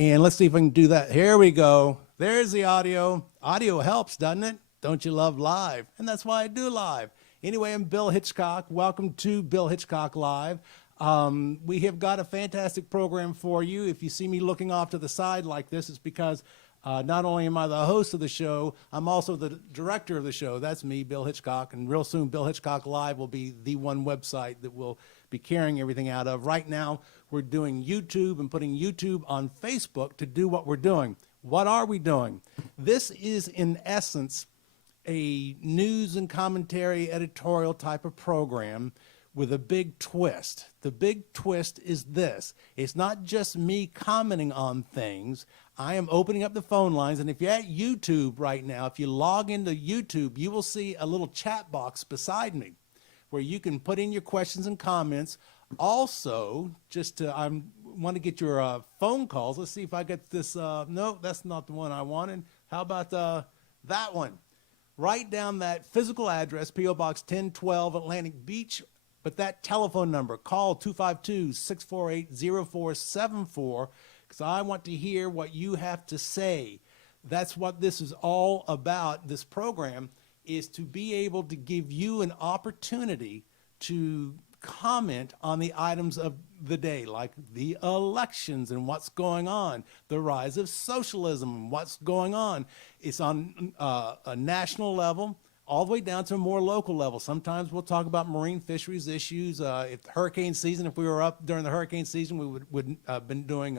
And let's see if I can do that. Here we go. There's the audio. Audio helps, doesn't it? Don't you love live? And that's why I do live. Anyway, I'm Bill Hitchcock. Welcome to Bill Hitchcock Live. We have got a fantastic program for you. If you see me looking off to the side like this, it's because not only am I the host of the show, I'm also the director of the show. That's me, Bill Hitchcock. And real soon, Bill Hitchcock Live will be the one website that we'll be carrying everything out of. Right now, we're doing YouTube and putting YouTube on Facebook to do what we're doing. What are we doing? This is, in essence, a news and commentary editorial type of program with a big twist. The big twist is this. It's not just me commenting on things. I am opening up the phone lines, and if you're at YouTube right now, if you log into YouTube, you will see a little chat box beside me where you can put in your questions and comments. Also, I want to get your phone calls. Let's see if I get this. No, that's not the one I wanted. How about that one? Write down that physical address, P.O. Box 1012, Atlantic Beach, but that telephone number, call 252-648-0474, because I want to hear what you have to say. That's what this is all about. This program is to be able to give you an opportunity to comment on the items of the day, like the elections and what's going on, the rise of socialism and what's going on. It's on a national level, all the way down to a more local level. Sometimes we'll talk about marine fisheries issues. If hurricane season, if we were up during the hurricane season, we would been doing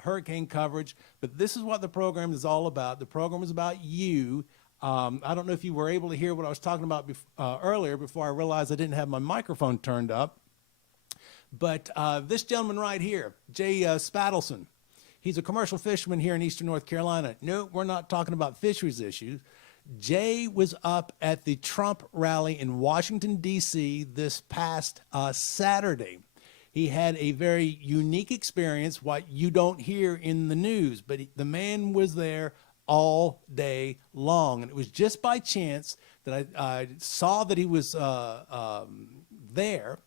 hurricane coverage. But this is what the program is all about. The program is about you. I don't know if you were able to hear what I was talking about earlier before I realized I didn't have my microphone turned up. But this gentleman right here, Jay Spatelson, he's a commercial fisherman here in eastern North Carolina. No, we're not talking about fisheries issues. Jay was up at the Trump rally in Washington, D.C. this past Saturday. He had a very unique experience, what you don't hear in the news, but the man was there all day long. And it was just by chance that I saw that he was there.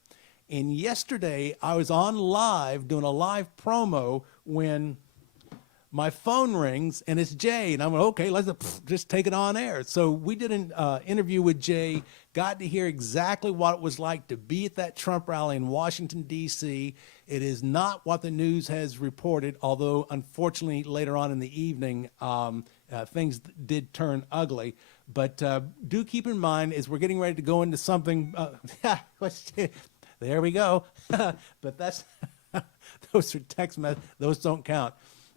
And yesterday I was on live doing a live promo when my phone rings and it's Jay. And I went, okay, let's just take it on air. So we did an interview with Jay, got to hear exactly what it was like to be at that Trump rally in Washington, D.C. It is not what the news has reported, although unfortunately later on in the evening, things did turn ugly. But do keep in mind, as we're getting ready to go into something, there we go. But that's, those are text messages, those don't count.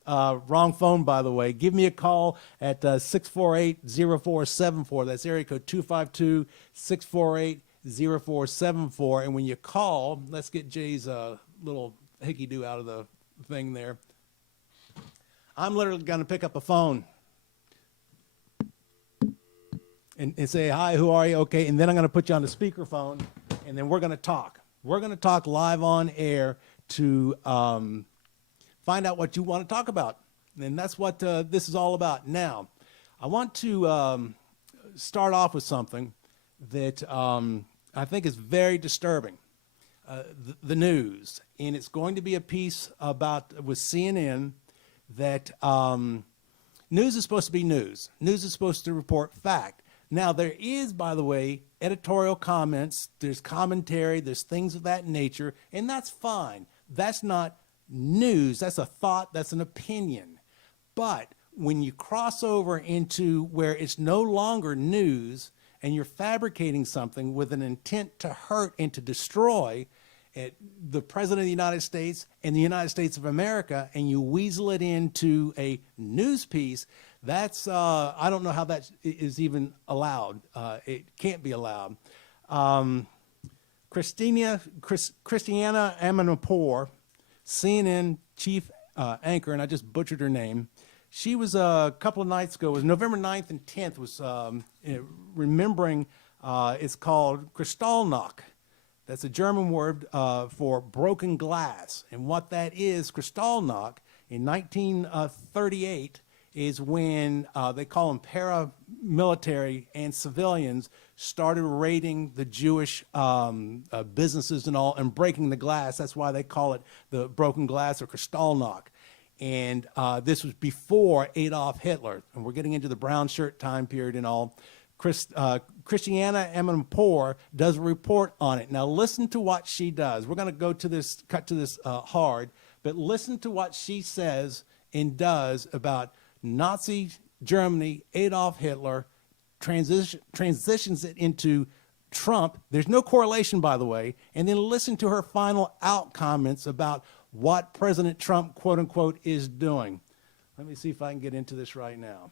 Wrong phone, by the way. Give me a call at 648-0474. That's area code 252-648-0474. And when you call, let's get Jay's little hickey-do out of the thing there. I'm literally going to pick up a phone and say, hi, who are you? Okay, and then I'm going to put you on the speakerphone, and then we're going to talk. We're going to talk live on air to find out what you want to talk about. And that's what this is all about. Now, I want to start off with something that I think is very disturbing, the news. And it's going to be a piece with CNN that news is supposed to be news. News is supposed to report fact. Now, there is, by the way, editorial comments, there's commentary, there's things of that nature, and that's fine. That's not news, that's a thought, that's an opinion. But when you cross over into where it's no longer news and you're fabricating something with an intent to hurt and to destroy the President of the United States and the United States of America, and you weasel it into a news piece, that's, I don't know how that is even allowed. It can't be allowed. Christiana Amanpour, CNN chief anchor, and I just butchered her name. She was a couple of nights ago, it was November 9th and 10th, was remembering, it's called Kristallnacht. That's a German word for broken glass. And what that is, Kristallnacht, in 1938, is when they call them paramilitary and civilians started raiding the Jewish businesses and all and breaking the glass. That's why they call it the broken glass or Kristallnacht. And this was before Adolf Hitler. And we're getting into the brown shirt time period and all. Christiana Amanpour does a report on it. Now listen to what she does. We're going to go to this, cut to this hard, but listen to what she says and does about Nazi Germany, Adolf Hitler, transitions it into Trump. There's no correlation, by the way. And then listen to her final out comments about what President Trump, quote unquote, is doing. Let me see if I can get into this right now.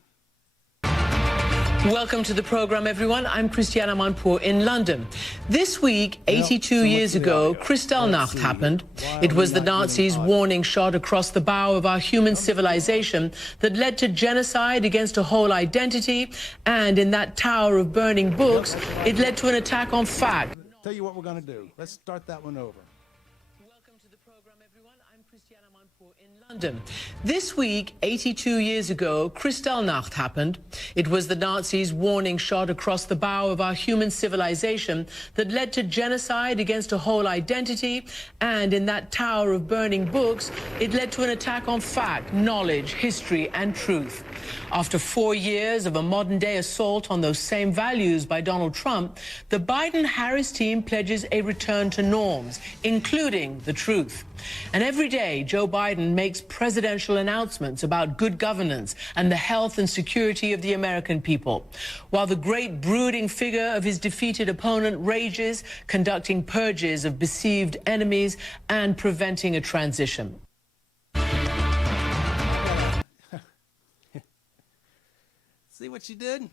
Welcome to the program, everyone. I'm Christiana Amanpour in London. This week, 82 years ago, Kristallnacht happened. It was the Nazis' warning shot across the bow of our human civilization that led to genocide against a whole identity. And in that tower of burning books, it led to an attack on fact. Tell you what we're going to do. Let's start that one over. Welcome to the program, everyone. I'm Christiana Amanpour in London. This week, 82 years ago, Kristallnacht happened. It was the Nazis' warning shot across the bow of our human civilization that led to genocide against a whole identity. And in that tower of burning books, it led to an attack on fact, knowledge, history, and truth. After 4 years of a modern-day assault on those same values by Donald Trump, the Biden-Harris team pledges a return to norms, including the truth. And every day, Joe Biden makes presidential announcements about good governance and the health and security of the American people, while the great brooding figure of his defeated opponent rages, conducting purges of perceived enemies and preventing a transition. See what she did?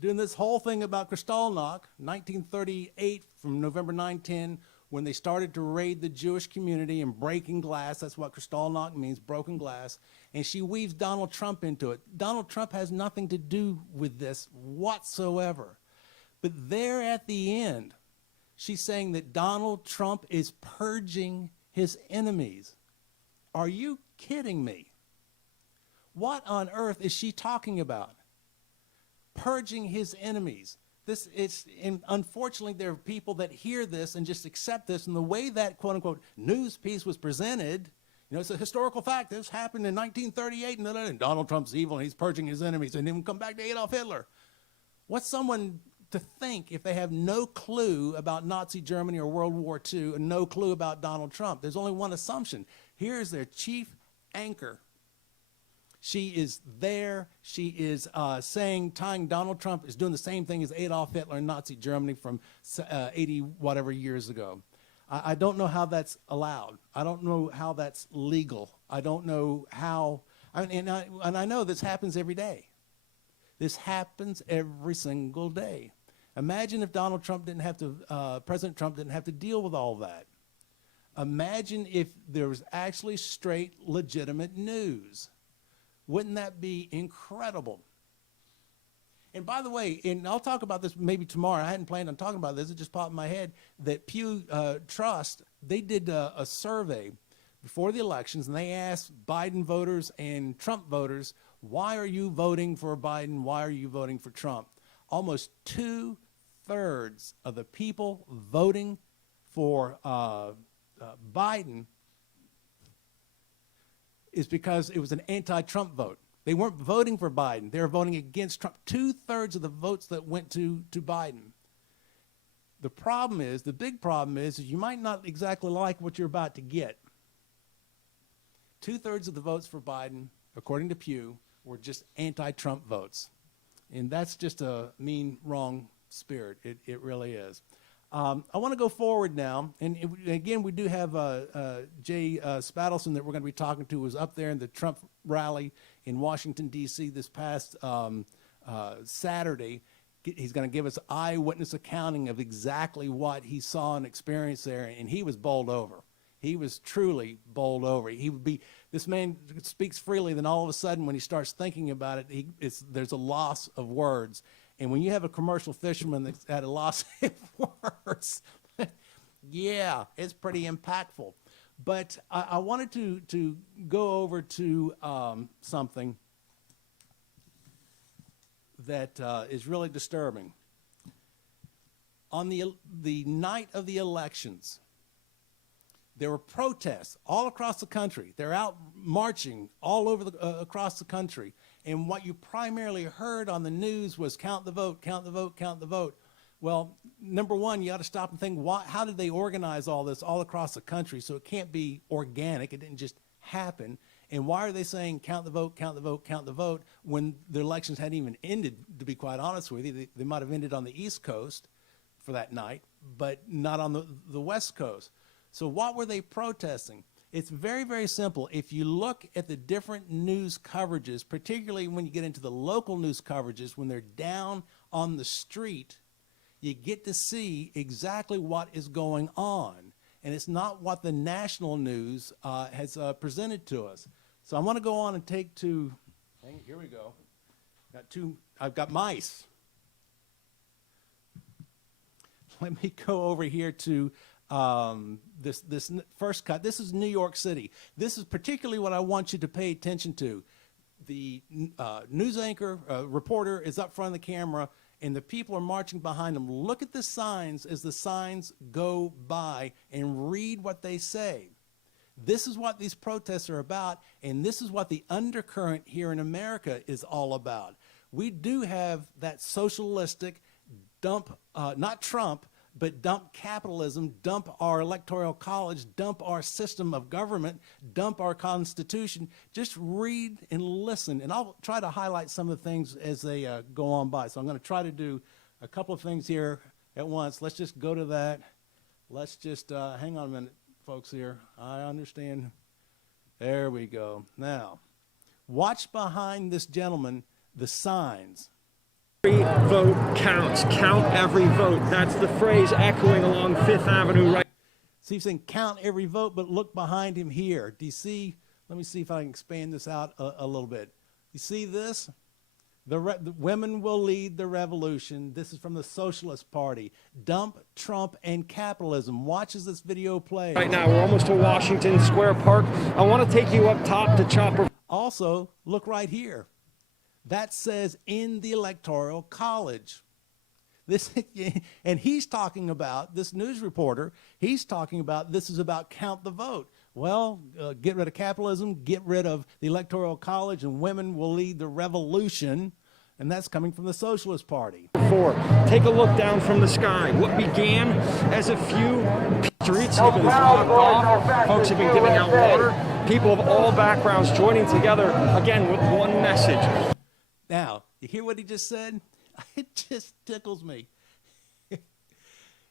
Doing this whole thing about Kristallnacht, 1938 from November 9/10, when they started to raid the Jewish community and breaking glass. That's what Kristallnacht means, broken glass. And she weaves Donald Trump into it. Donald Trump has nothing to do with this whatsoever. But there at the end, she's saying that Donald Trump is purging his enemies. Are you kidding me? What on earth is she talking about? Purging his enemies. And unfortunately, there are people that hear this and just accept this. And the way that quote unquote news piece was presented, you know, it's a historical fact. This happened in 1938, and Donald Trump's evil and he's purging his enemies, and then come back to Adolf Hitler. What's someone to think if they have no clue about Nazi Germany or World War II and no clue about Donald Trump? There's only one assumption. Here's their chief anchor. She is there. She is tying Donald Trump is doing the same thing as Adolf Hitler in Nazi Germany from 80 whatever years ago. I don't know how that's allowed. I don't know how that's legal. I don't know how. And I know this happens every day. This happens every single day. Imagine if Donald Trump didn't have to, President Trump didn't have to deal with all that. Imagine if there was actually straight, legitimate news. Wouldn't that be incredible? And by the way, and I'll talk about this maybe tomorrow. I hadn't planned on talking about this. It just popped in my head that Pew Trust, they did a survey before the elections, and they asked Biden voters and Trump voters, why are you voting for Biden? Why are you voting for Trump? Almost 2/3 of the people voting for Biden is because it was an anti-Trump vote. They weren't voting for Biden. They were voting against Trump. 2/3 of the votes that went to Biden. The problem is, the big problem is you might not exactly like what you're about to get. 2/3 of the votes for Biden, according to Pew, were just anti-Trump votes. And that's just a mean, wrong spirit. It really is. I want to go forward now, and again, we do have Jay Spatelson that we're going to be talking to, who was up there in the Trump rally in Washington, D.C. this past Saturday. He's going to give us eyewitness accounting of exactly what he saw and experienced there, and he was bowled over. He was truly bowled over. This man speaks freely, then all of a sudden when he starts thinking about it, there's a loss of words. And when you have a commercial fisherman that's at a loss of words, yeah, it's pretty impactful. But I wanted to go over to something that is really disturbing. On the night of the elections, There were protests all across the country. They're out marching all over across the country. And what you primarily heard on the news was count the vote, count the vote, count the vote. Well, number one, you ought to stop and think, how did they organize all this all across the country? So it can't be organic. It didn't just happen. And why are they saying count the vote, count the vote, count the vote when the elections hadn't even ended, to be quite honest with you? They might have ended on the East Coast for that night, but not on the West Coast. So what were they protesting? It's very, very simple. If you look at the different news coverages, particularly when you get into the local news coverages, when they're down on the street, you get to see exactly what is going on. And it's not what the national news has presented to us. So I want to go on and take two, here we go. I've got mice. Let me go over here to this first cut. This is New York City. This is particularly what I want you to pay attention to. The news anchor, reporter is up front of the camera, and the people are marching behind them. Look at the signs as the signs go by and read what they say. This is what these protests are about, and this is what the undercurrent here in America is all about. We do have that socialistic dump, not Trump, but dump capitalism, dump our electoral college, dump our system of government, dump our Constitution. Just read and listen, and I'll try to highlight some of the things as they go on by. So I'm going to try to do a couple of things here at once. Let's just go to that. Let's just hang on a minute, folks here. I understand. There we go. Now, watch behind this gentleman the signs. Every vote counts. Count every vote. That's the phrase echoing along Fifth Avenue right. So he's saying count every vote, but look behind him here. Do you see? Let me see if I can expand this out a little bit. You see this? The women will lead the revolution. This is from the Socialist Party. Dump Trump and capitalism. Watch as this video plays. Right now, we're almost to Washington Square Park. I want to take you up top to Chopper. Also, look right here. That says in the Electoral College. This, and he's talking about, this news reporter, he's talking about this is about count the vote. Well, get rid of capitalism, get rid of the Electoral College, and women will lead the revolution. And that's coming from the Socialist Party. Take a look down from the sky. What began as a few streets have been blocked off. Folks have been giving out water. People of all backgrounds joining together, again, with one message. Now, you hear what he just said? It just tickles me.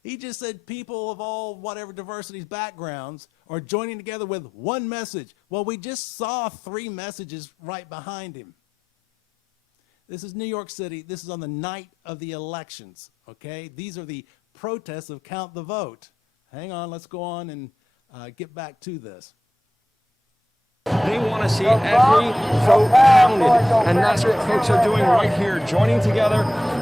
He just said people of all whatever diversities backgrounds are joining together with one message. Well, we just saw 3 messages right behind him. This is New York City. This is on the night of the elections, okay? These are the protests of count the vote. Hang on, let's go on and get back to this. They want to see every vote counted, and that's what folks are doing right here, joining together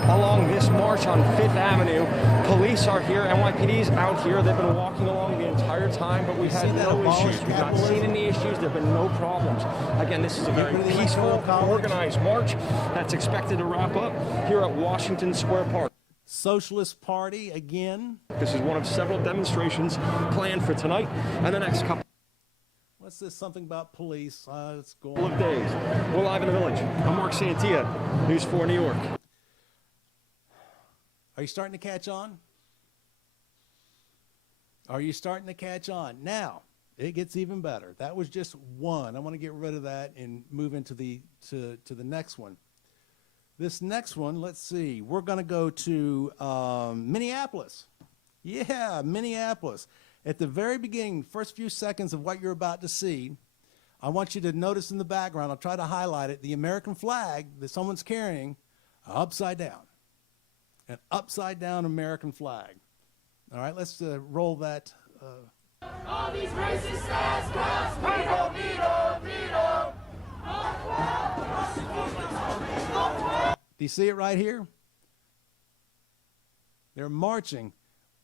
along this march on Fifth Avenue. Police are here, NYPD's out here. They've been walking along the entire time, but we've had no issues. We've not seen any issues. There have been no problems. Again, this is a very peaceful, organized march that's expected to wrap up here at Washington Square Park. Socialist Party again. This is one of several demonstrations planned for tonight and the next couple. What's this? Something about police. Let's go of days. We're live in the village. I'm Mark Santia, News 4 New York. Are you starting to catch on? Are you starting to catch on? Now, it gets even better. That was just one. I want to get rid of that and move into the next one. This next one, let's see. We're going to go to Minneapolis. Yeah, Minneapolis. At the very beginning, first few seconds of what you're about to see, I want you to notice in the background, I'll try to highlight it, the American flag that someone's carrying upside down. An upside down American flag. All right, let's roll that. All these racist ass cops, we don't need them, Do you see it right here? They're marching.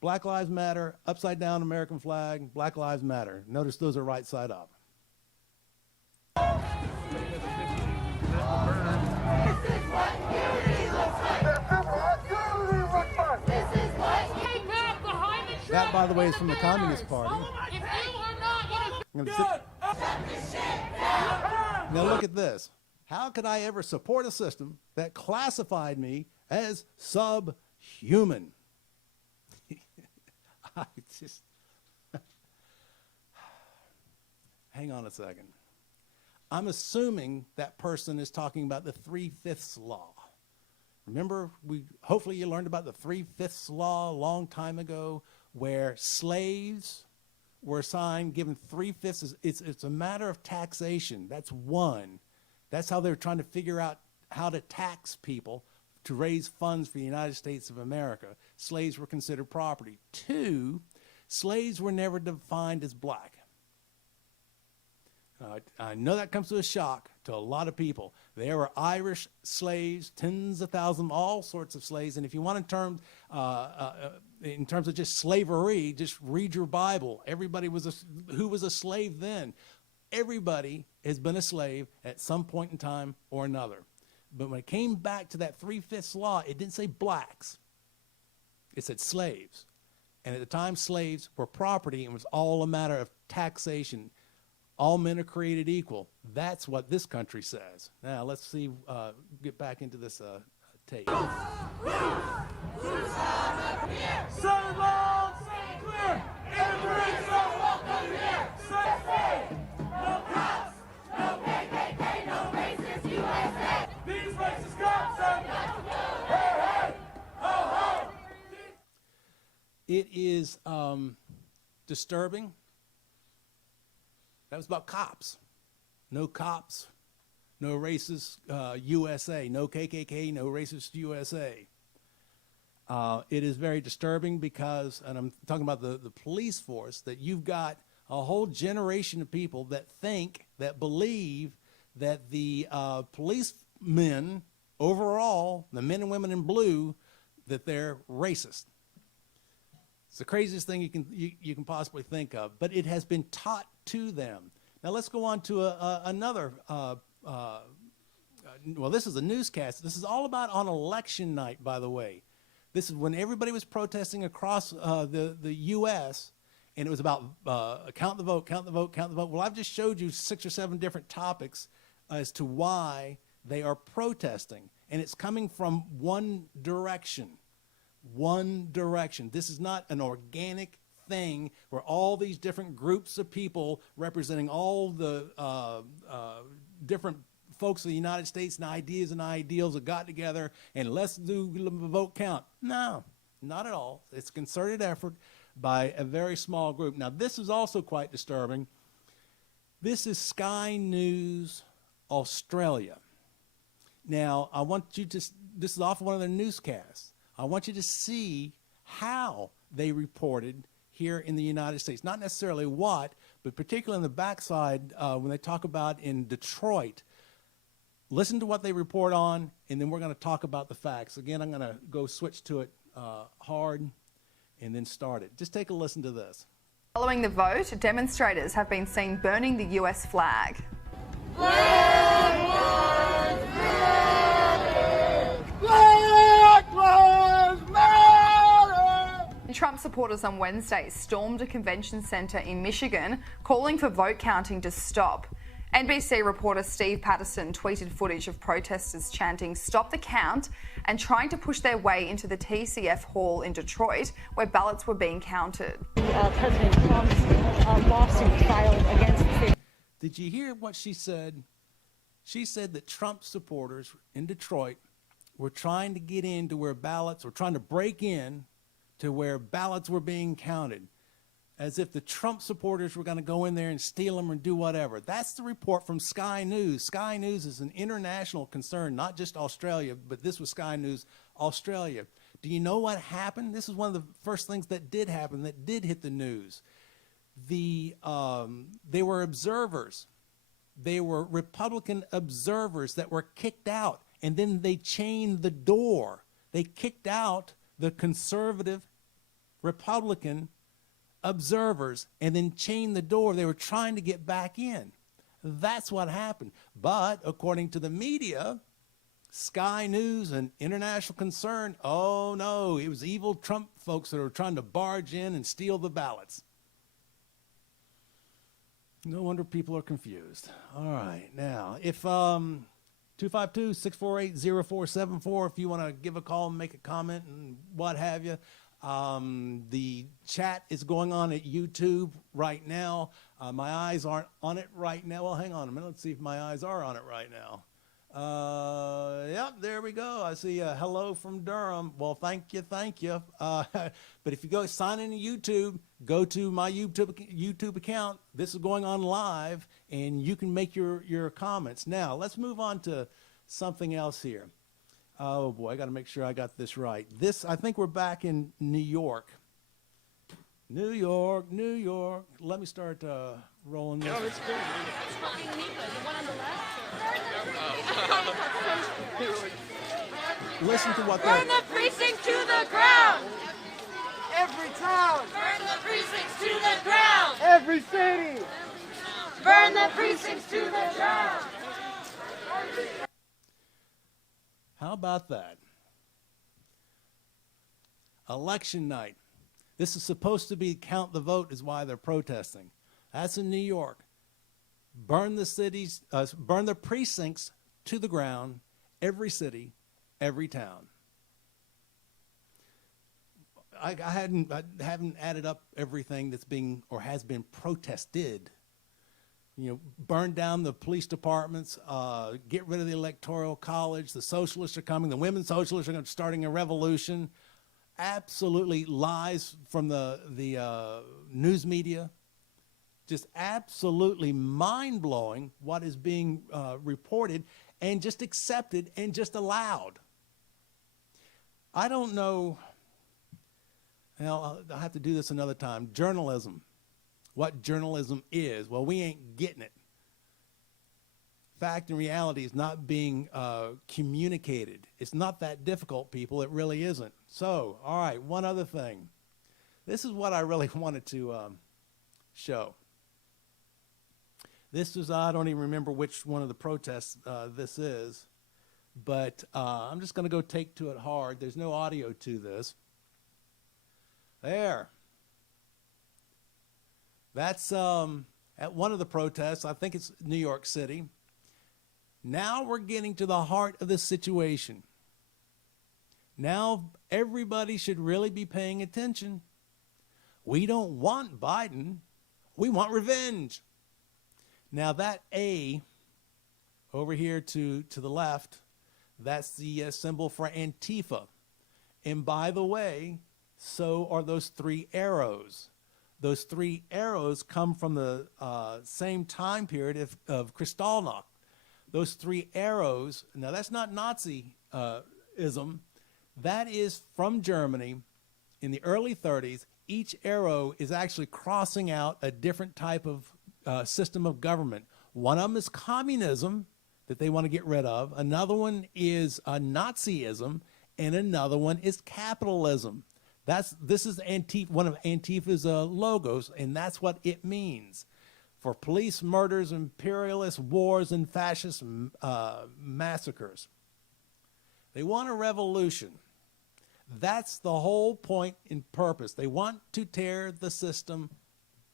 Black Lives Matter, upside down American flag, Black Lives Matter. Notice those are right side up. That, by the way, is from the Communist Party. I'm gonna now look at this. How could I ever support a system that classified me as subhuman? I just hang on a second. I'm assuming that person is talking about the 3/5 law. Remember, hopefully you learned about the 3/5 law a long time ago, where slaves were assigned, given 3/5. It's a matter of taxation. That's one. That's how they're trying to figure out how to tax people to raise funds for the United States of America. Slaves were considered property. Two, slaves were never defined as black. I know that comes to a shock to a lot of people. There were Irish slaves, tens of thousands, all sorts of slaves. And if you want in terms of just slavery, just read your Bible. Everybody who was a slave then? Everybody has been a slave at some point in time or another. But when it came back to that 3/5 law, it didn't say blacks. It said slaves. And at the time, slaves were property, and it was all a matter of taxation. All men are created equal. That's what this country says. Now, let's see, get back into this tape. Say loud, say clear, immigrants are welcome here. Say, no cops, no KKK, no racist USA. These racist cops are got to go. Hey, hey, ho, ho. It is disturbing. That was about cops. No cops, no racist USA, no KKK, no racist USA. It is very disturbing because, and I'm talking about the police force, that you've got a whole generation of people that believe that the policemen overall, the men and women in blue, that they're racist. It's the craziest thing you can possibly think of, but it has been taught to them. Now let's go on to another. Well, this is a newscast. This is all about on election night, by the way. This is when everybody was protesting across the U.S., and it was about count the vote, count the vote, count the vote. Well, I've just showed you 6 or 7 different topics as to why they are protesting, and it's coming from one direction. One direction. This is not an organic thing where all these different groups of people representing all the different folks of the United States and ideas and ideals have got together and let's do the vote count. No, not at all. It's a concerted effort by a very small group. Now, this is also quite disturbing. This is Sky News Australia. Now, I want you to, this is off one of their newscasts. I want you to see how they reported here in the United States. Not necessarily what, but particularly on the backside when they talk about in Detroit. Listen to what they report on, and then we're going to talk about the facts. Again, I'm going to go switch to it hard and then start it. Just take a listen to this. Following the vote, demonstrators have been seen burning the US flag. Trump supporters on Wednesday stormed a convention centre in Michigan, calling for vote counting to stop. NBC reporter Steve Patterson tweeted footage of protesters chanting "Stop the count" and trying to push their way into the TCF hall in Detroit, where ballots were being counted. President Trump's lawsuit filed against the... Did you hear what she said? She said that Trump supporters in Detroit were trying to get into where ballots, were trying to break in to where ballots were being counted, as if the Trump supporters were going to go in there and steal them or do whatever. That's the report from Sky News. Sky News is an international concern, not just Australia, but this was Sky News Australia. Do you know what happened? This is one of the first things that did happen, that did hit the news. They were observers. They were Republican observers that were kicked out, and then they chained the door. They kicked out the conservative Republican observers and then chained the door. They were trying to get back in. That's what happened. But according to the media, Sky News and international concern, oh no, it was evil Trump folks that were trying to barge in and steal the ballots. No wonder people are confused. All right. Now, if 252-648-0474, if you want to give a call and make a comment and what have you. The chat is going on at YouTube right now. My eyes aren't on it right now. Well, hang on a minute. Let's see if my eyes are on it right now. Yep, there we go. I see a hello from Durham. Well, thank you, thank you. But if you go sign into YouTube, go to my YouTube account. This is going on live, and you can make your comments. Now, let's move on to something else here. Oh boy, I got to make sure I got this right. I think we're back in New York. New York, New York. Let me start rolling this. Oh, it's good. Listen to what Burn the precinct to the ground! Every town, Burn the precincts to the ground! every city. Burn the precincts to the ground! How about that? Election night. This is supposed to be count the vote is why they're protesting. That's in New York. Burn the cities, burn the precincts to the ground, every city, every town. I haven't added up everything that's being or has been protested. You know, burn down the police departments, get rid of the electoral college. The socialists are coming. The women socialists are starting a revolution. Absolutely lies from the news media. Just absolutely mind-blowing what is being reported and just accepted and just allowed. I don't know. Well, I'll have to do this another time. Journalism. What journalism is. Well, we ain't getting it. Fact and reality is not being communicated. It's not that difficult, people. It really isn't. So, all right, one other thing. This is what I really wanted to show. This is, I don't even remember which one of the protests this is, but I'm just going to go take to it hard. There's no audio to this. There. That's at one of the protests. I think it's New York City. Now we're getting to the heart of the situation. Now everybody should really be paying attention. We don't want Biden. We want revenge. Now that A over here to the left, that's the symbol for Antifa. And by the way, so are those three arrows. Those three arrows come from the same time period of Kristallnacht. Those three arrows, now that's not Nazism. That is from Germany in the early 30s. Each arrow is actually crossing out a different type of system of government. One of them is communism that they want to get rid of. Another one is Nazism, and another one is capitalism. This is one of Antifa's logos, and that's what it means. For police murders, imperialist wars, and fascist massacres. They want a revolution. That's the whole point and purpose. They want to tear the system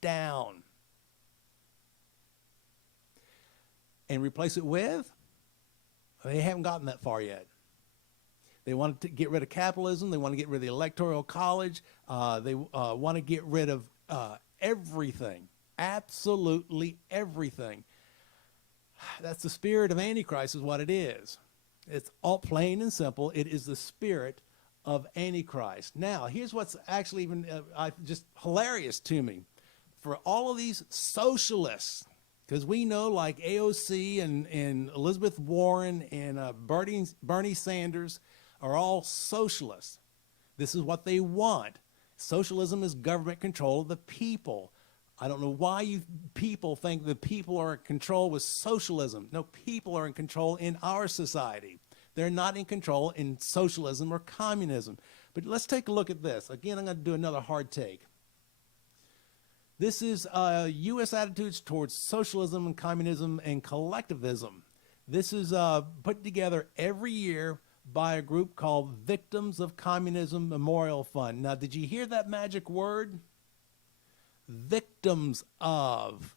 down. And replace it with? They haven't gotten that far yet. They want to get rid of capitalism. They want to get rid of the electoral college. They want to get rid of everything. Absolutely everything. That's the spirit of Antichrist is what it is. It's all plain and simple. It is the spirit of Antichrist. Now, here's what's actually even just hilarious to me. For all of these socialists, because we know like AOC and Elizabeth Warren and Bernie Sanders are all socialists. This is what they want. Socialism is government control of the people. I don't know why you people think the people are in control with socialism. No, people are in control in our society. They're not in control in socialism or communism. But let's take a look at this. Again, I'm going to do another hard take. This is U.S. attitudes towards socialism and communism and collectivism. This is put together every year by a group called Victims of Communism Memorial Fund. Now, did you hear that magic word? Victims of.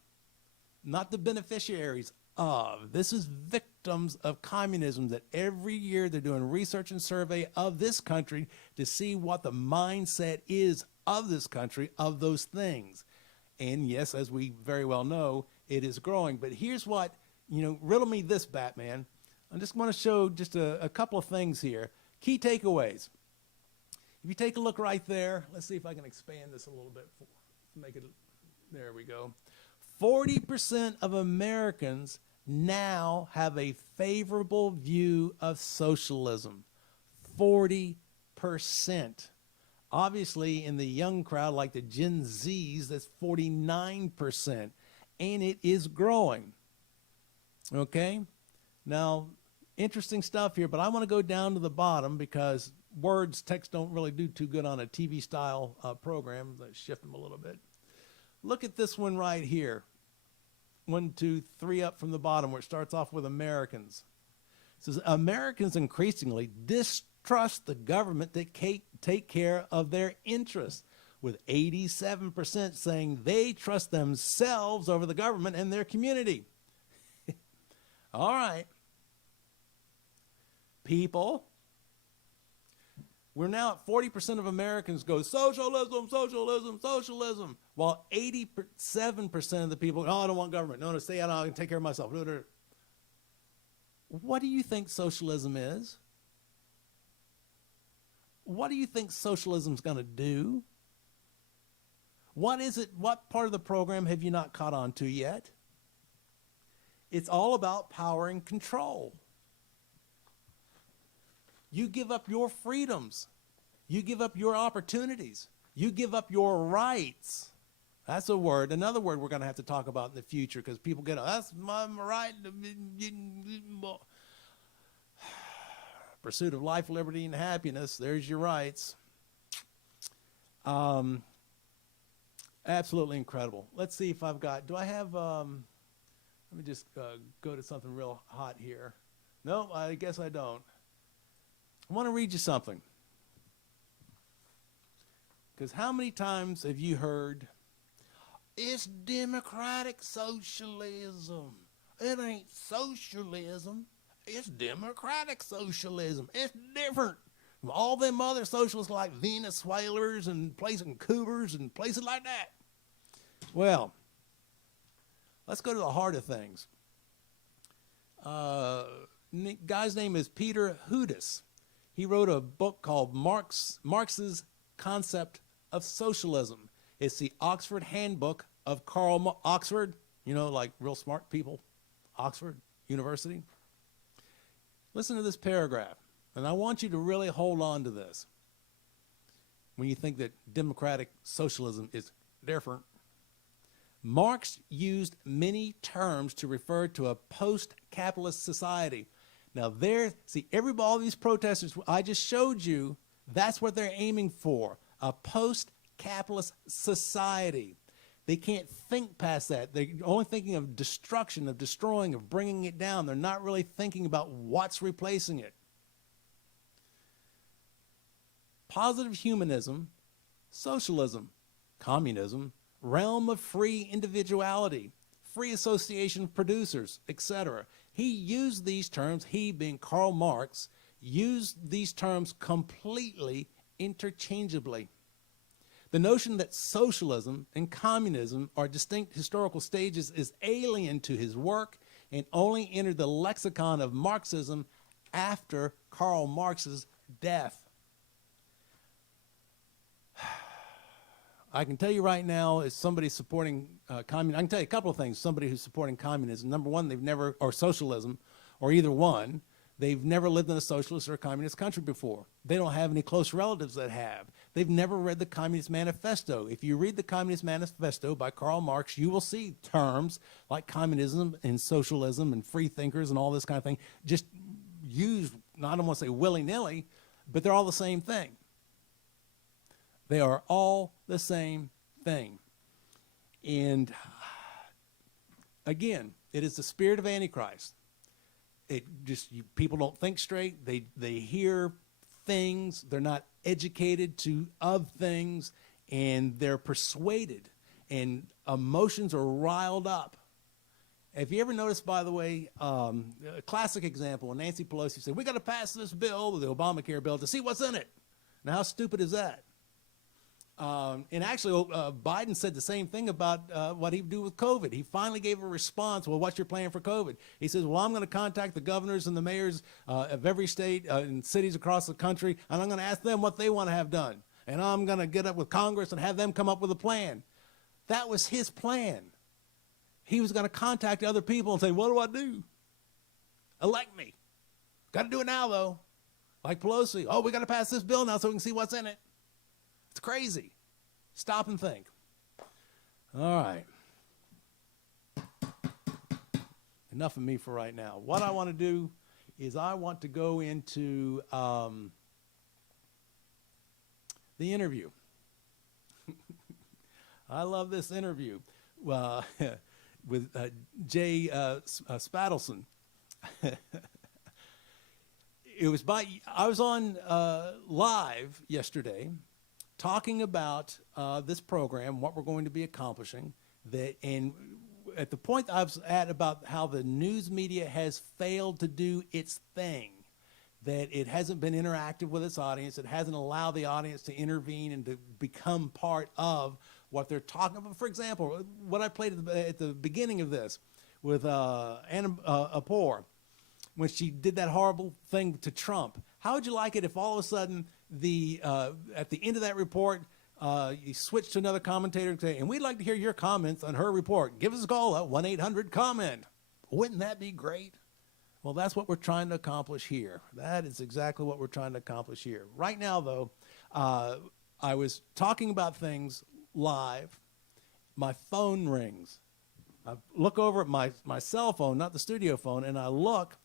not the beneficiaries of. This is victims of communism that every year they're doing research and survey of this country to see what the mindset is of this country, of those things. And yes, as we very well know, it is growing. But here's what, riddle me this, Batman. I just want to show just a couple of things here. Key takeaways. If you take a look right there, let's see if I can expand this a little bit. Make it, there we go. 40% of Americans now have a favorable view of socialism. 40%. Obviously, in the young crowd, like the Gen Zs, that's 49%. And it is growing. Okay? Now, interesting stuff here, but I want to go down to the bottom because text don't really do too good on a TV-style program. Let's shift them a little bit. Look at this one right here. 1, 2, 3 up from the bottom where it starts off with Americans. It says, Americans increasingly distrust the government that take care of their interests, with 87% saying they trust themselves over the government and their community. All right. People, we're now at 40% of Americans go, socialism, socialism, socialism, while 87% of the people, I don't want government. No, stay out, I can take care of myself. What do you think socialism is? What do you think socialism is going to do? What is it? What part of the program have you not caught on to yet? It's all about power and control. You give up your freedoms. You give up your opportunities. You give up your rights. That's a word. Another word we're going to have to talk about in the future because people get, that's my right. Pursuit of life, liberty, and happiness. There's your rights. Absolutely incredible. Let's see if I've got, do I have, let me just go to something real hot here. No, I guess I don't. I want to read you something. Because how many times have you heard, it's democratic socialism. It ain't socialism. It's democratic socialism. It's different from all them other socialists like Venezuelans and places in Cougars and places like that. Well, let's go to the heart of things. Guy's name is Peter Hudis. He wrote a book called Marx's Concept of Socialism. It's the Oxford Handbook of Oxford, like real smart people, Oxford University. Listen to this paragraph, and I want you to really hold on to this when you think that democratic socialism is different. Marx used many terms to refer to a post-capitalist society. Now all these protesters I just showed you, that's what they're aiming for, a post-capitalist society. They can't think past that. They're only thinking of destruction, of destroying, of bringing it down. They're not really thinking about what's replacing it. Positive humanism, socialism, communism, realm of free individuality, free association of producers, etc. He used these terms, he being Karl Marx, used these terms completely interchangeably. The notion that socialism and communism are distinct historical stages is alien to his work and only entered the lexicon of Marxism after Karl Marx's death. I can tell you right now, as somebody supporting communism, I can tell you a couple of things. Somebody who's supporting communism, number one, or socialism, or either one, they've never lived in a socialist or a communist country before. They don't have any close relatives that have. They've never read the Communist Manifesto. If you read the Communist Manifesto by Karl Marx, you will see terms like communism and socialism and free thinkers and all this kind of thing just used, I don't want to say willy-nilly, but they're all the same thing. They are all the same thing. And again, it is the spirit of Antichrist. People don't think straight. They hear things. They're not educated of things, and they're persuaded, and emotions are riled up. If you ever noticed, by the way, a classic example, when Nancy Pelosi said, we got to pass this bill, the Obamacare bill, to see what's in it. Now, how stupid is that? And actually, Biden said the same thing about what he'd do with COVID. He finally gave a response. Well, what's your plan for COVID? He says, well, I'm going to contact the governors and the mayors of every state and cities across the country, and I'm going to ask them what they want to have done. And I'm going to get up with Congress and have them come up with a plan. That was his plan. He was going to contact other people and say, what do I do? Elect me. Got to do it now, though. Like Pelosi. Oh, we got to pass this bill now so we can see what's in it. It's crazy. Stop and think. All right. Enough of me for right now. What I want to do is I want to go into the interview. I love this interview with Jay Spatelson. I was on live yesterday talking about this program, what we're going to be accomplishing, and at the point I was at about how the news media has failed to do its thing, that it hasn't been interactive with its audience, it hasn't allowed the audience to intervene and to become part of what they're talking about. For example, what I played at the beginning of this with Anna Apor, when she did that horrible thing to Trump. How would you like it if all of a sudden at the end of that report, you switch to another commentator and say, and we'd like to hear your comments on her report. Give us a call at 1-800-COMMENT. Wouldn't that be great? Well, that's what we're trying to accomplish here. That is exactly what we're trying to accomplish here. Right now, though, I was talking about things live. My phone rings. I look over at my cell phone, not the studio phone, and I look,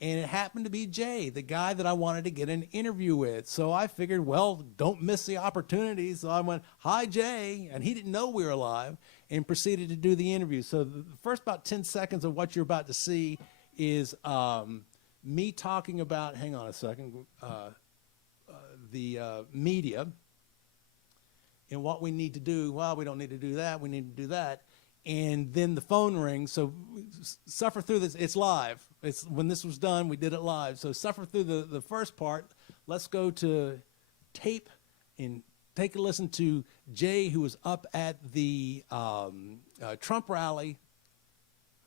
and it happened to be Jay, the guy that I wanted to get an interview with. So I figured, well, don't miss the opportunity. So I went, hi, Jay, and he didn't know we were live, and proceeded to do the interview. So the first about 10 seconds of what you're about to see is me talking about, hang on a second, the media and what we need to do. Well, we don't need to do that. We need to do that. And then the phone rings. So suffer through this. It's live. When this was done, we did it live. So suffer through the first part. Let's go to tape and take a listen to Jay, who was up at the Trump rally.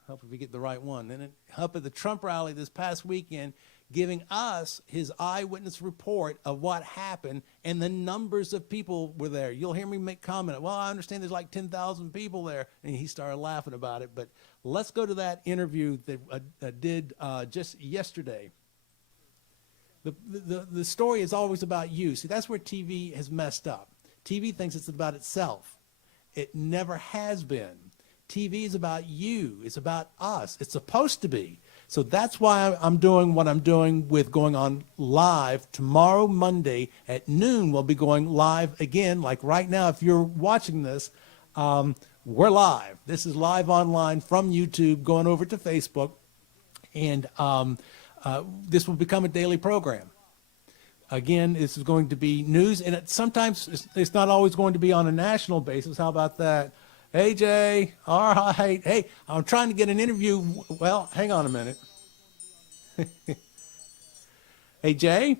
Hope we get the right one. Then up at the Trump rally this past weekend, giving us his eyewitness report of what happened, and the numbers of people were there. You'll hear me make comment. Well, I understand there's like 10,000 people there, and he started laughing about it. But let's go to that interview that I did just yesterday. The story is always about you. See, that's where TV has messed up. TV thinks it's about itself. It never has been. TV is about you. It's about us. It's supposed to be. So that's why I'm doing what I'm doing with going on live tomorrow, Monday at noon. We'll be going live again. Like right now, if you're watching this, we're live. This is live online from YouTube, going over to Facebook. And this will become a daily program. Again, this is going to be news. And sometimes it's not always going to be on a national basis. How about that? Hey, Jay. All right. Hey, I'm trying to get an interview. Well, hang on a minute. Hey, Jay.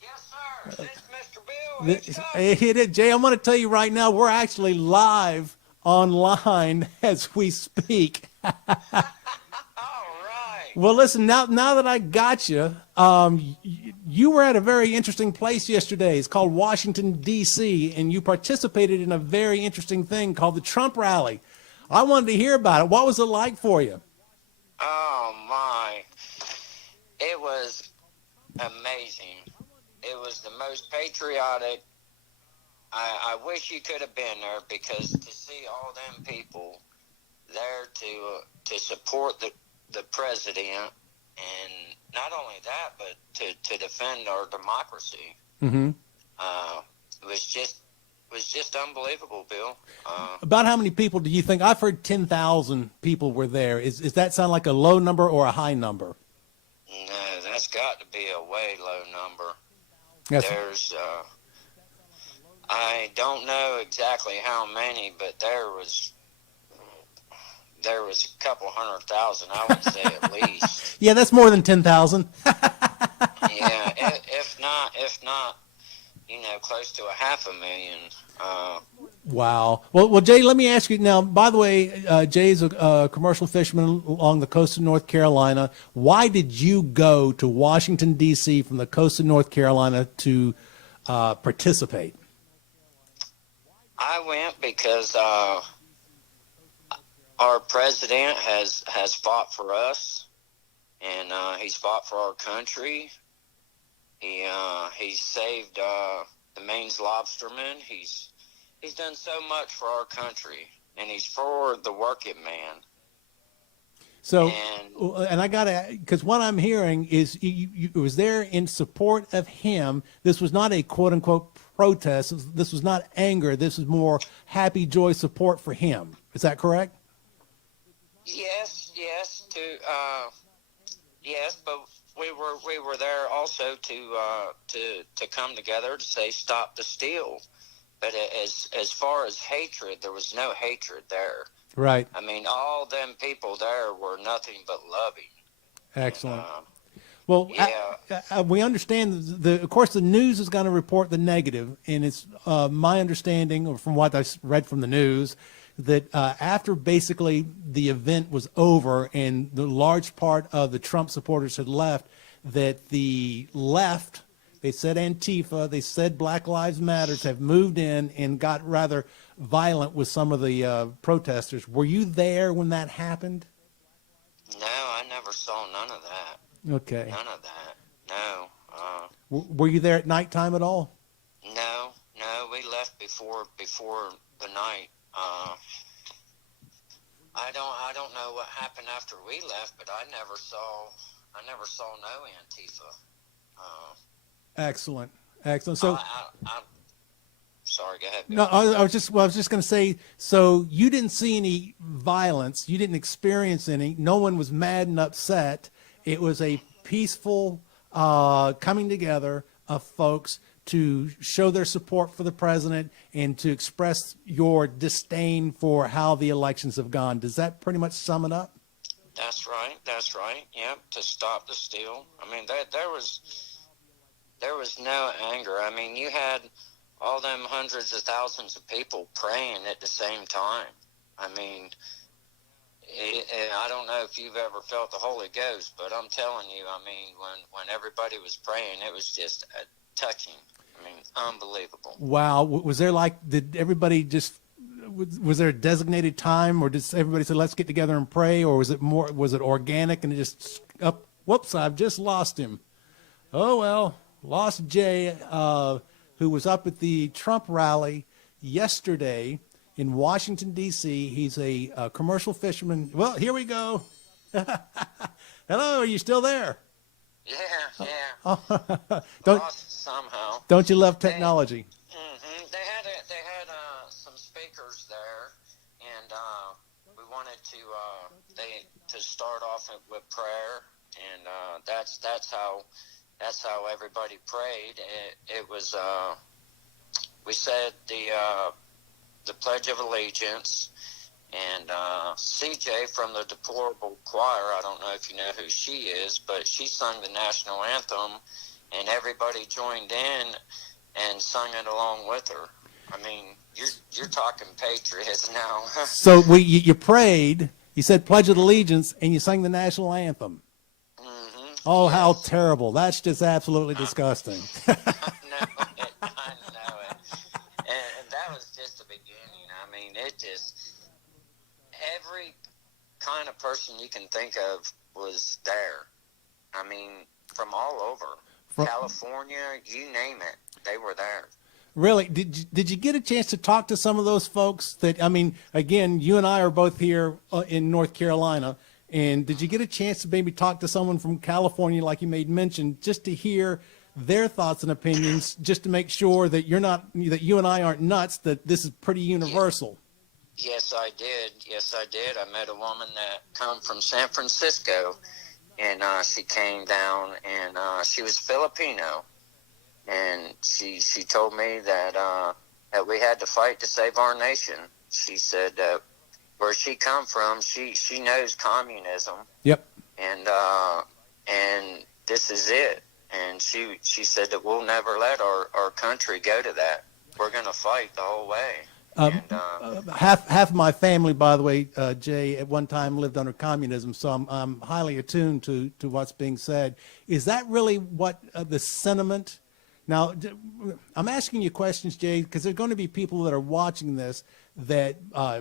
Yes, sir. This is Mr. Bill. Hitchcock. Hey, Jay, I'm going to tell you right now, we're actually live online as we speak. All right. Well, listen, now that I got you, you were at a very interesting place yesterday. It's called Washington, D.C., and you participated in a very interesting thing called the Trump rally. I wanted to hear about it. What was it like for you? Oh, my. It was amazing. It was the most patriotic. I wish you could have been there, because to see all them people there to support the president, and not only that, but to defend our democracy. Mm-hmm. It was just unbelievable, Bill. About how many people do you think? I've heard 10,000 people were there. Is that sound like a low number or a high number? No, that's got to be a way low number. Yes. There's, I don't know exactly how many, but there was was a couple 100,000. I would say at least. Yeah, that's more than 10,000. Yeah, if not, close to a 500,000. Wow. Well, Jay, let me ask you now. By the way, Jay's a commercial fisherman along the coast of North Carolina. Why did you go to Washington, D.C. from the coast of North Carolina to participate? I went because our president has fought for us, and he's fought for our country. He saved the Maine's lobstermen. He's done so much for our country, and he's for the working man. So, and I got to, because what I'm hearing is you was there in support of him. This was not a quote unquote protest. This was not anger. This was more happy, joy support for him. Is that correct? Yes, but we were there also to come together to say stop the steal. But as far as hatred, there was no hatred there. Right. I mean, all them people there were nothing but loving. Excellent. And, well, we understand of course, the news is going to report the negative, and it's my understanding, or from what I read from the news, that after basically the event was over and the large part of the Trump supporters had left, that the left, they said Antifa, they said Black Lives Matters, have moved in and got rather violent with some of the protesters. Were you there when that happened? No, I never saw none of that. Okay. None of that. No. Were you there at nighttime at all? No. We left before the night. I don't know what happened after we left, but I never saw no Antifa. Excellent. So, sorry, go ahead. no, I was just going to say. So you didn't see any violence. You didn't experience any. No one was mad and upset. It was a peaceful coming together of folks to show their support for the president and to express your disdain for how the elections have gone. Does that pretty much sum it up? That's right. Yep. To stop the steal. I mean, there was no anger. I mean, you had all them hundreds of thousands of people praying at the same time. I mean, I don't know if you've ever felt the Holy Ghost, but I'm telling you, I mean, when everybody was praying, it was just touching. I mean, unbelievable. Wow. Did everybody just, was there a designated time, or did everybody say, let's get together and pray? Or was it organic and it just, whoops, I've just lost him. Oh, well, lost Jay, who was up at the Trump rally yesterday in Washington, D.C. He's a commercial fisherman. Well, here we go. Hello, are you still there? Yeah. Lost somehow. Don't you love technology? They had some speakers there, and we wanted to start off with prayer, and that's how everybody prayed. It was we said the Pledge of Allegiance. And CJ from the Deplorable Choir, I don't know if you know who she is, but she sung the national anthem, and everybody joined in and sung it along with her. I mean, you're talking patriots now. So you prayed, you said Pledge of Allegiance, and you sang the national anthem. Mm-hmm. Oh, yes. How terrible. That's just absolutely disgusting. I know it. And that was just the beginning. I mean, it just... Every kind of person you can think of was there. I mean, from all over. California, you name it, they were there. Really? Did you get a chance to talk to some of those folks that, I mean, again, you and I are both here in North Carolina, and did you get a chance to maybe talk to someone from California, like you made mention, just to hear their thoughts and opinions, just to make sure that that you and I aren't nuts, that this is pretty universal? Yes, I did. I met a woman that come from San Francisco, and she came down, and she was Filipino, and she told me that we had to fight to save our nation. She said that where she come from, she knows communism, Yep. and this is it. And she said that we'll never let our country go to that. We're going to fight the whole way. Half of my family, by the way, Jay, at one time lived under communism, so I'm highly attuned to what's being said. Is that really what the sentiment? Now, I'm asking you questions, Jay, because there are going to be people that are watching this that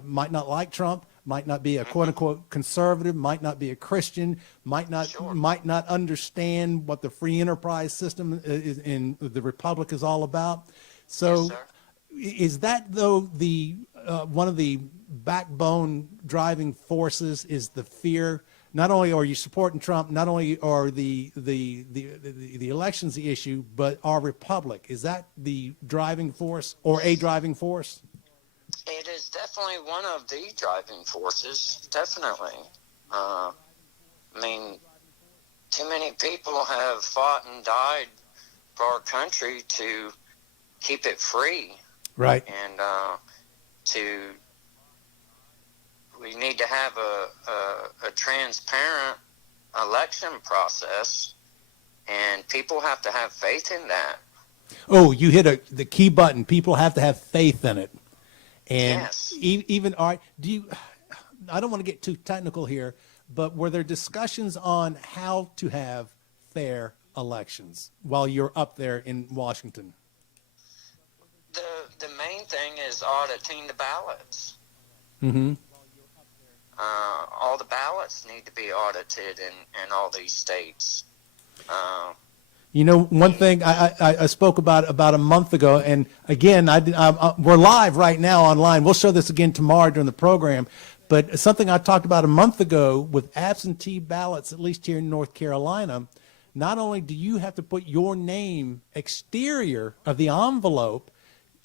might not like Trump, might not be a quote-unquote conservative, might not be a Christian, might not understand what the free enterprise system is in the republic is all about. So. Yes, sir. Is that, though, the one of the backbone driving forces is the fear? Not only are you supporting Trump, not only are the elections the issue, but our republic. Is that the driving force or a driving force? It is definitely one of the driving forces, definitely. I mean, too many people have fought and died for our country to keep it free. Right. And we need to have a transparent election process, and people have to have faith in that. Oh, you hit the key button. People have to have faith in it. And yes. Even, all right, I don't want to get too technical here, but were there discussions on how to have fair elections while you're up there in Washington? The main thing is auditing the ballots. Mm-hmm. All the ballots need to be audited in all these states. You know, one thing I spoke about a month ago, and again, we're live right now online. We'll show this again tomorrow during the program. But something I talked about a month ago with absentee ballots, at least here in North Carolina, not only do you have to put your name exterior of the envelope,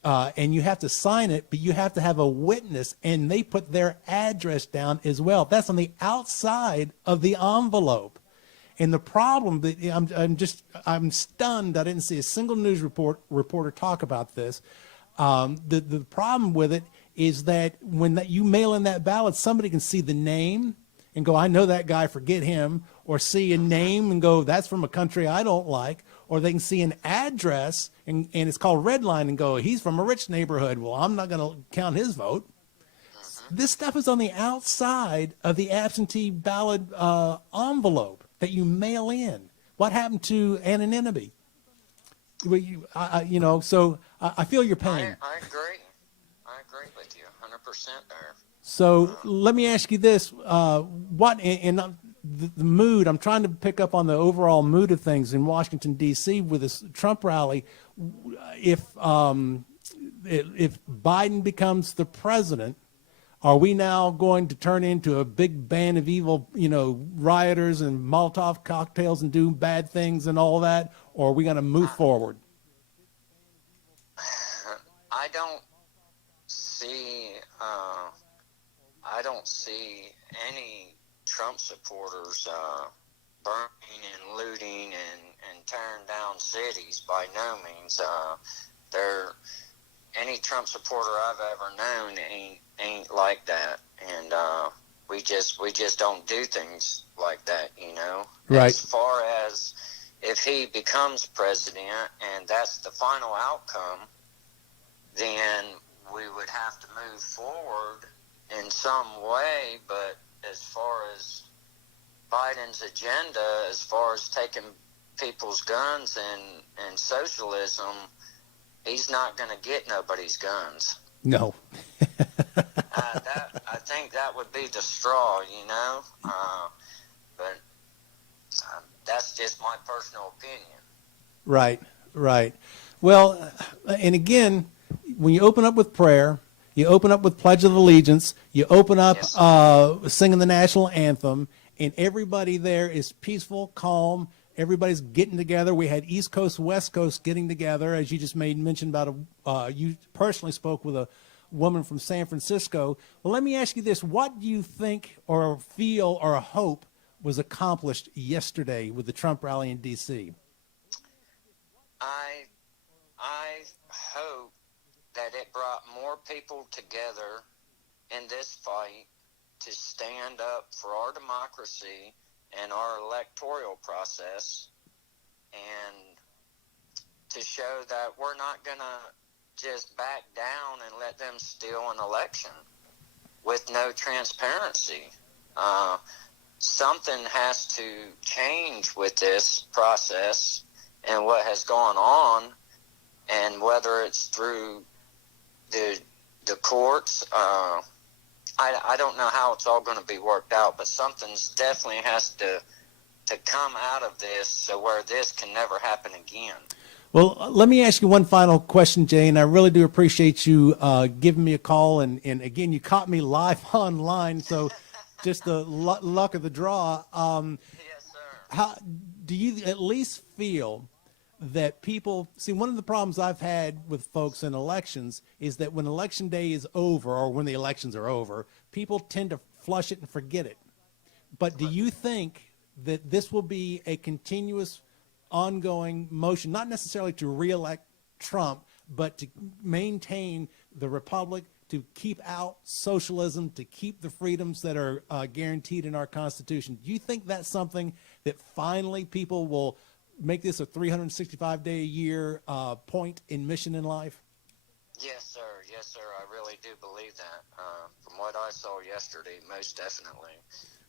and you have to sign it, but you have to have a witness, and they put their address down as well. That's on the outside of the envelope. And the problem that I'm stunned. I didn't see a single news reporter talk about this. The problem with it is that when you mail in that ballot, somebody can see the name and go, I know that guy, forget him, or see a name and go, that's from a country I don't like, or they can see an address and it's called redline and go, he's from a rich neighborhood. Well, I'm not going to count his vote. This stuff is on the outside of the absentee ballot envelope that you mail in. What happened to anonymity? So I feel your pain. I agree. I agree with you 100% there. So let me ask you this: what in the mood? I'm trying to pick up on the overall mood of things in Washington D.C. with this Trump rally. If Biden becomes the president, are we now going to turn into a big band of evil, rioters and Molotov cocktails and do bad things and all that, or are we going to move forward? I don't see any Trump supporters burning and looting and tearing down cities. By no means. Any Trump supporter I've ever known ain't like that, and we just don't do things like that, Right. As far as if he becomes president and that's the final outcome, then we would have to move forward in some way. But as far as Biden's agenda, as far as taking people's guns and socialism, he's not going to get nobody's guns. No. I think that would be the straw, but that's just my personal opinion. Right. Well, and again, when you open up with prayer, you open up with Pledge of Allegiance, you open up singing the national anthem, and everybody there is peaceful, calm. Everybody's getting together. We had East Coast, West Coast getting together, as you just made mention about you personally spoke with a woman from San Francisco. Well, let me ask you this. What do you think or feel or hope was accomplished yesterday with the Trump rally in D.C.? I hope that it brought more people together in this fight to stand up for our democracy and our electoral process, and to show that we're not going to just back down and let them steal an election with no transparency. Something has to change with this process and what has gone on, and whether it's through the courts, I don't know how it's all going to be worked out, but something's definitely has to come out of this so where this can never happen again. Well, let me ask you one final question, Jay, and I really do appreciate you giving me a call. And again, you caught me live online, so just the luck of the draw. Yes, sir. How do you at least feel that people see? One of the problems I've had with folks in elections is that when election day is over, or when the elections are over, people tend to flush it and forget it. But do you think that this will be a continuous, ongoing motion, not necessarily to reelect Trump, but to maintain the republic, to keep out socialism, to keep the freedoms that are guaranteed in our Constitution? Do you think that's something that finally people will make this a 365-day-a-year point in mission in life? Yes, sir. Yes, sir. I really do believe that. From what I saw yesterday, most definitely.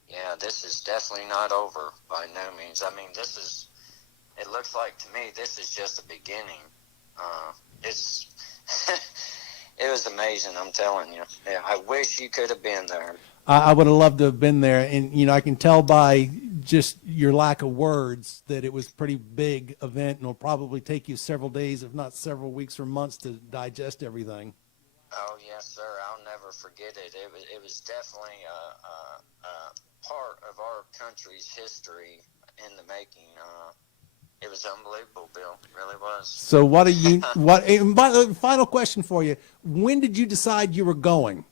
Yeah, this is definitely not over by no means. I mean, it looks like to me this is just the beginning. It's it was amazing, I'm telling you. Yeah, I wish you could have been there. I would have loved to have been there, and I can tell by just your lack of words that it was a pretty big event, and it'll probably take you several days, if not several weeks or months, to digest everything. Oh yes, sir. I'll never forget it. It was definitely a part of our country's history in the making. It was unbelievable, Bill. It really was. So and by the final question for you, when did you decide you were going?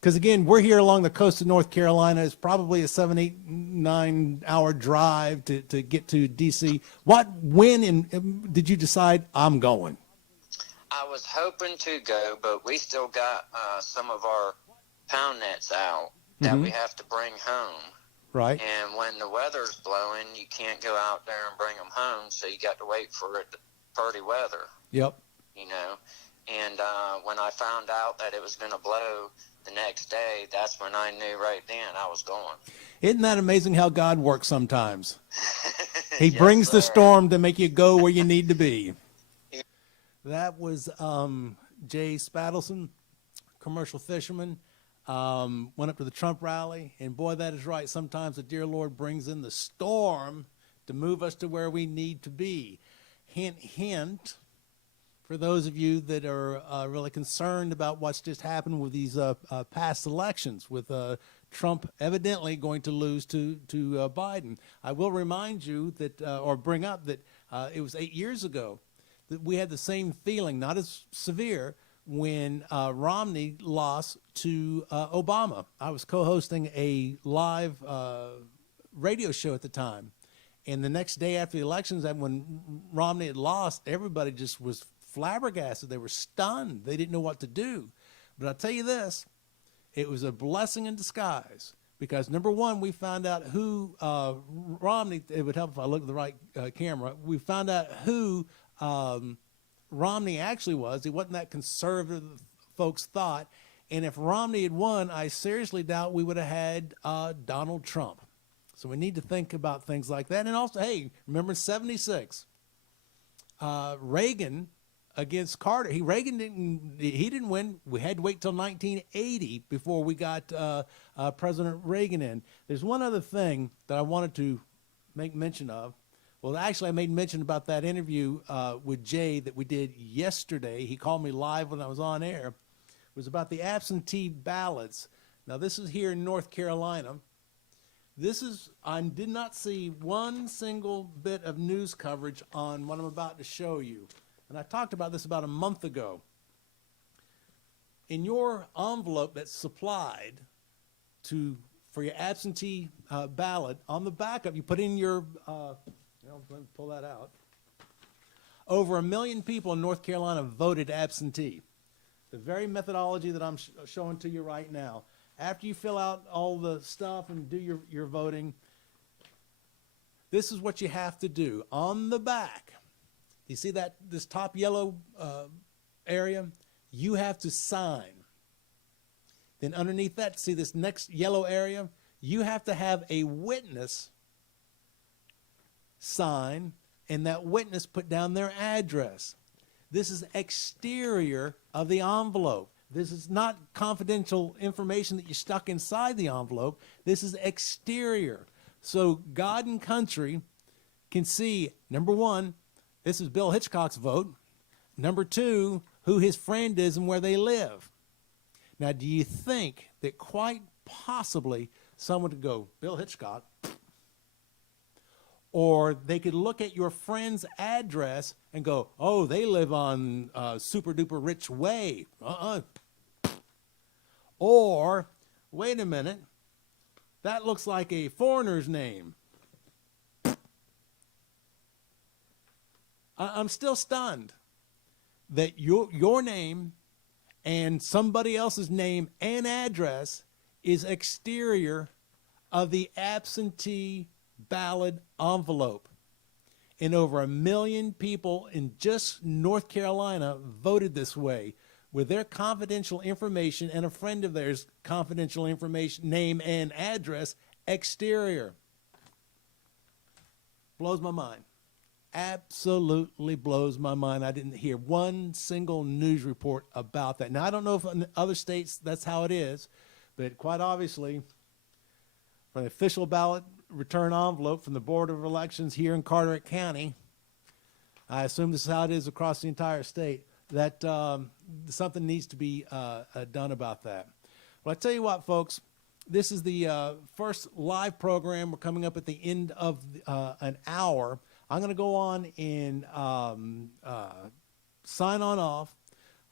Because again, we're here along the coast of North Carolina. It's probably a 7, 8, 9 hour drive to get to DC. When did you decide I'm going? I was hoping to go, but we still got some of our pound nets out that we have to bring home. Right. And when the weather's blowing, you can't go out there and bring them home, so you got to wait for it, pretty weather. Yep. You know, and when I found out that it was going to blow the next day, that's when I knew right then I was going. Isn't that amazing how God works sometimes? He Yes, brings the sir. storm to make you go where you need to be. That was Jay Spadelson, commercial fisherman. Went up to the Trump rally, and boy, that is right. Sometimes the dear Lord brings in the storm to move us to where we need to be. Hint, hint, for those of you that are really concerned about what's just happened with these past elections, with Trump evidently going to lose to Biden. I will remind you that, or bring up that it was 8 years ago that we had the same feeling, not as severe, when Romney lost to Obama. I was co-hosting a live radio show at the time. And the next day after the elections, when Romney had lost, everybody just was flabbergasted. They were stunned. They didn't know what to do. But I'll tell you this, it was a blessing in disguise. Because number one, we found out who Romney, it would help if I looked at the right camera, we found out who Romney actually was. He wasn't that conservative folks thought. And if Romney had won, I seriously doubt we would have had Donald Trump. So we need to think about things like that. And also, hey, remember 76, Reagan against Carter. Reagan didn't win. We had to wait till 1980 before we got President Reagan in. There's one other thing that I wanted to make mention of. Well, actually, I made mention about that interview with Jay that we did yesterday. He called me live when I was on air. It was about the absentee ballots. Now, this is here in North Carolina. I did not see one single bit of news coverage on what I'm about to show you. And I talked about this about a month ago. In your envelope that's supplied for your absentee ballot, on the backup, you put in your, let me pull that out. Over 1 million people in North Carolina voted absentee. The very methodology that I'm showing to you right now. after you fill out all the stuff and do your voting, this is what you have to do. On the back, you see this top yellow area? You have to sign. Then underneath that, see this next yellow area? You have to have a witness sign, and that witness put down their address. This is exterior of the envelope. This is not confidential information that you stuck inside the envelope. This is exterior. So God and country can see, number one, this is Bill Hitchcock's vote. Number two, who his friend is and where they live. Now, do you think that quite possibly someone would go, Bill Hitchcock, or they could look at your friend's address and go, oh, they live on Super Duper Rich Way. Or, wait a minute, that looks like a foreigner's name. I'm still stunned that your name and somebody else's name and address is exterior of the absentee ballot envelope. And over 1 million people in just North Carolina voted this way with their confidential information and a friend of theirs' confidential information, name and address, exterior. Blows my mind. Absolutely blows my mind. I didn't hear one single news report about that. Now, I don't know if in other states that's how it is, but quite obviously, from the official ballot return envelope from the Board of Elections here in Carteret County, I assume this is how it is across the entire state, that something needs to be done about that. Well, I tell you what, folks, this is the first live program. We're coming up at the end of an hour. I'm going to go on and sign on off.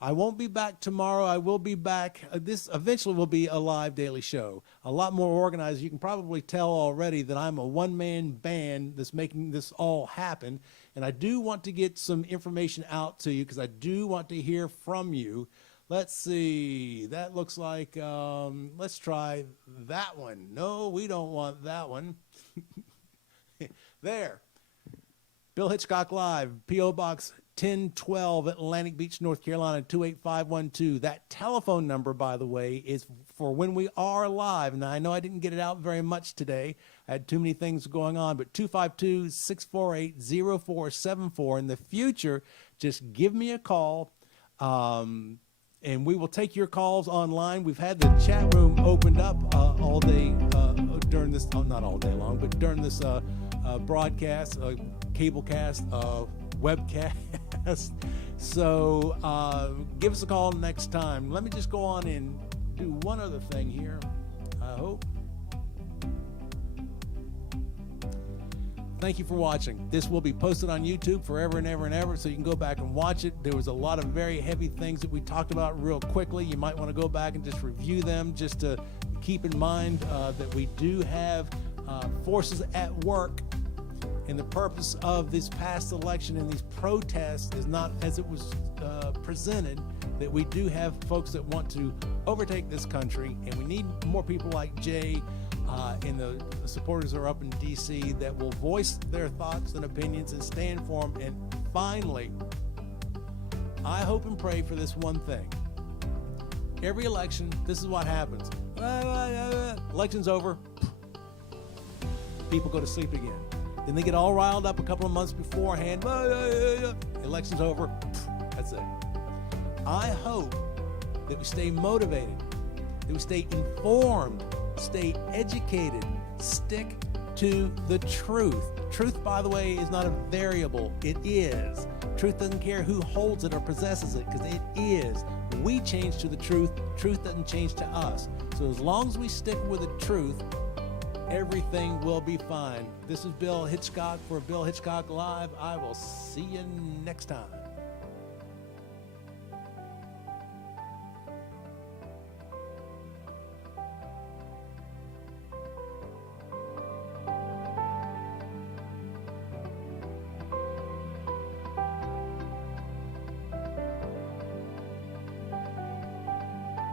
I won't be back tomorrow. I will be back. This eventually will be a live daily show, a lot more organized. You can probably tell already that I'm a one-man band that's making this all happen. And I do want to get some information out to you because I do want to hear from you. Let's see. That looks like, let's try that one. No, we don't want that one. There. Bill Hitchcock Live, P.O. Box 1012, Atlantic Beach, North Carolina, 28512. That telephone number, by the way, is for when we are live. Now, I know I didn't get it out very much today. I had too many things going on, but 252-648-0474. In the future, just give me a call, and we will take your calls online. We've had the chat room opened up all day during this, not all day long, but during this broadcast, cablecast, webcast. So give us a call next time. Let me just go on and do one other thing here, I hope. Thank you for watching. This will be posted on YouTube forever and ever and ever, so you can go back and watch it. There was a lot of very heavy things that we talked about real quickly. You might want to go back and just review them, just to keep in mind that we do have forces at work. And the purpose of this past election and these protests is not as it was presented, that we do have folks that want to overtake this country, and we need more people like Jay and the supporters that are up in D.C. that will voice their thoughts and opinions and stand for them. And finally, I hope and pray for this one thing. Every election, this is what happens. Election's over. People go to sleep again. Then they get all riled up a couple of months beforehand. Election's over. That's it. I hope that we stay motivated, that we stay informed, stay educated, stick to the truth. Truth, by the way, is not a variable. It is. Truth doesn't care who holds it or possesses it, because it is. We change to the truth. Truth doesn't change to us. So as long as we stick with the truth, everything will be fine. This is Bill Hitchcock for Bill Hitchcock Live. I will see you next time.